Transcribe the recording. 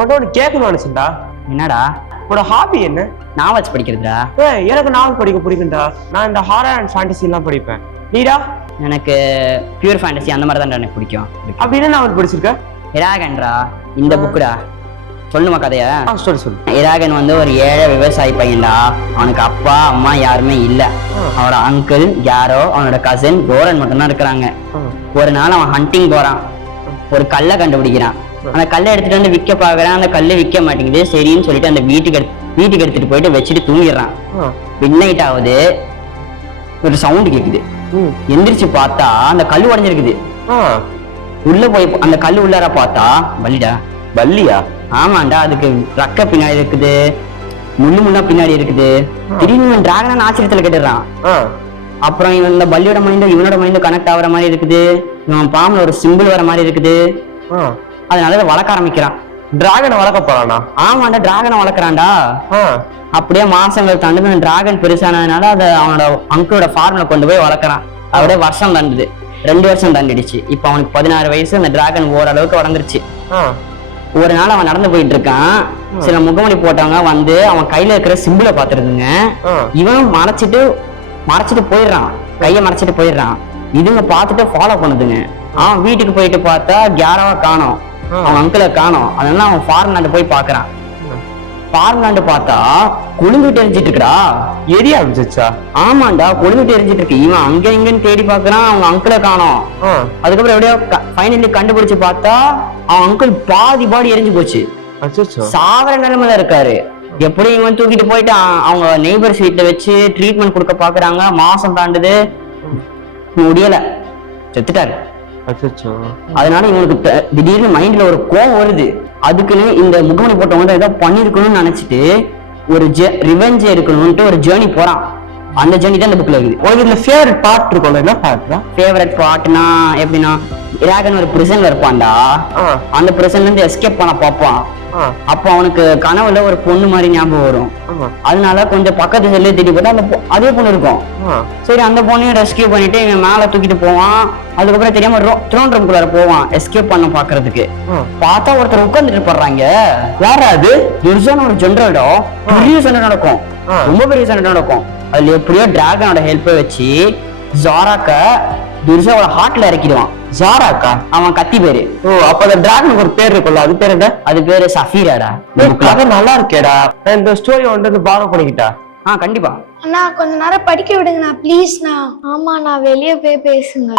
ஒன்று கேட்கணும்னு நினைச்சுடா. என்னடா உன்னோட ஹாபி என்ன? நாவல்ஸ் படிக்கிறதுடா. எனக்கு நாவல் படிக்க பிடிக்கும்டா. நான் இந்த ஹாரர் அண்ட் ஃபேண்டசி எல்லாம் படிப்பேன். நீடா? எனக்கு பியூர் ஃபேண்டசி அந்த மாதிரி தான் எனக்கு பிடிக்கும். அப்படின்னு நாவல் படிச்சிருக்க? இராகன்டா இந்த புக்குடா. சொல்லுமா கதையா? சொல்லு. இராகன் வந்து ஒரு ஏழை விவசாயி பையன்டா. அவனுக்கு அப்பா அம்மா யாருமே இல்ல. அவனோட அங்கிள் யாரோ அவனோட கசின் கோரன் மட்டும்தான் இருக்கிறாங்க. ஒரு நாள் அவன் ஹண்டிங் போறான். ஒரு கல்லை கண்டுபிடிக்கிறான். அந்த கல்லை எடுத்துட்டு வந்து விற்க பாக்குறான். அந்த கல்லை விற்க மாட்டேங்குது. சரின்னு சொல்லிட்டு அந்த வீட்டுக்கு எடுத்துட்டு போயிட்டு வச்சுட்டு தூங்கிடுறான். மிட் நைட் ஆகுது. ஒரு சவுண்ட் கேக்குது. எந்திரிச்சு பார்த்தா அந்த கல்லு உடஞ்சிருக்குது. உள்ள போய் அந்த கல்லு உள்ளார பார்த்தா பல்லிடா. பல்லியா? ஆமாண்டா. அதுக்கு ரக்க பின்னாடி இருக்குது, முள்ளா பின்னாடி இருக்குது. திடீர்னு டிராகன் ஆச்சரியத்துல கேட்டுறான். அப்புறம் இவன் இந்த பல்லியோட மைண்ட் இவனோட மைண்ட் கனெக்ட் ஆகுற மாதிரி இருக்குது. இவன் பாம்புல ஒரு சிம்பிள் வர மாதிரி இருக்குது. அதனால அதை வளர்க்க ஆரம்பிக்கிறான். டிராகனை வளர்க்க போறானா? ஆமாண்டா, டிராகனை வளர்க்குறான்டா. அப்படியே மாசங்கள் தாண்டுது. டிராகன் பெருசானதுனால அதை அவனோட அங்கிளோட ஃபார்ம்ல கொண்டு போய் வளர்க்குறான். அவரோட வருஷம் தாண்டுது. 2 வருஷம் தாண்டிடுச்சு. இப்ப அவனுக்கு 16 வயசு. அந்த டிராகன் ஓரளவுக்கு வளர்ந்துருச்சு. ஒரு நாள் அவன் நடந்து போயிட்டு இருக்கான். சில முகமணி போட்டவங்க வந்து அவன் கையில இருக்கிற சிம்பிளை பாத்துருதுங்க. இவன் மறைச்சிட்டு போயிடுறான். கையை மறைச்சிட்டு போயிடுறான். இதுங்க பார்த்துட்டு ஃபாலோ பண்ணுதுங்க. அவன் வீட்டுக்கு போயிட்டு பார்த்தா கேரவா காணோம். அவன் அங்கிளை காணோம். அதனால அவன் ஃபாரின் லேண்டு போய் பாக்குறான். ஃபாரின் லேண்டு பார்த்தா கொழுந்துட்டு எரிஞ்சிட்டு இருக்குடா. எரிய ஆரம்பிச்சா? ஆமாண்டா, கொழுந்துட்டு எரிஞ்சிட்டு இருக்கு. இவன் அங்க இங்கன்னு தேடி பாக்குறான். அவங்க அங்கிளை காணோம். அதுக்கப்புறம் எப்படியோ ஃபைனலி கண்டுபிடிச்சு பார்த்தா அவன் அங்கிள் பாதி எரிஞ்சு போச்சு. சாவர நிலைமையில இருக்காரு. எப்படி இவன் தூக்கிட்டு போயிட்டு அவங்க நெய்பர்ஸ் வீட்டுல வச்சு ட்ரீட்மெண்ட் கொடுக்க பாக்குறாங்க. மாசம் தாண்டுது, முடியல, செத்துட்டாரு. அதனால இவனுக்கு திடீர்னு மைண்ட்ல ஒரு கோவம் வருது. அதுக்குன்னு இந்த முகமணி போட்டவங்க ஏதோ பண்ணிருக்கணும்னு நினைச்சிட்டு ஒரு ரிவெஞ்ச் எடுக்கணும்ட்டு ஒரு ஜேர்னி போறான். அந்த ஜேர்னி தான் இந்த புக்ல இருக்குது. உங்களுக்கு இதுல ஃபேவரட் பார்ட் இருக்கும்ல? என்ன பார்ட்? ஃபேவரட் பார்ட்னா எப்படின்னா, இராகன் ஒரு பிரிசன்ல இருப்பான்டா. அந்த பிரிசன்ல இருந்து எஸ்கேப் பண்ண பார்ப்பான். அப்போ அவனுக்கு கனவுல ஒரு பொண்ணு மாதிரி ஞாபகம் வரும். அதனால கொஞ்சம் பக்கத்து செல்ல தேடி போட்டா அதே பொண்ணு இருக்கும். சரி, அந்த பொண்ணையும் ரெஸ்கியூ பண்ணிட்டு இவன் மேல தூக்கிட்டு போவான். அதுக்கப்புறம் தெரியாம த்ரோன் ரூம்குள்ளார போவான் எஸ்கேப் பண்ண பாக்குறதுக்கு. பார்த்தா ஒருத்தர் உட்கார்ந்துட்டு போடுறாங்க. யாரா அது? துர்ஜான ஒரு ஜெனரலோ. பெரிய சண்டை நடக்கும், ரொம்ப பெரிய சண்டை நடக்கும். அதுல எப்படியோ டிராகனோட ஹெல்ப்பை வச்சு ஜாராக்க துர்ஜாவோட ஹார்ட்ல இறக்கிடுவான். ஜாராக்கா? அவன் கத்தி பேரு. அப்ப அந்த டிராகனுக்கு ஒரு பேர் இருக்குல்ல, அது பேரு என்ன? அது பேரு சஃபீராடா. கதை நல்லா இருக்கேடா. இந்த ஸ்டோரி வந்து ஃபாலோ பண்ணிக்கிட்டா? கண்டிப்பா. அண்ணா கொஞ்ச நேரம் படிக்க விடுங்கண்ணா ப்ளீஸ்ண்ணா. ஆமா நான் வெளியே போய் பேசுங்க.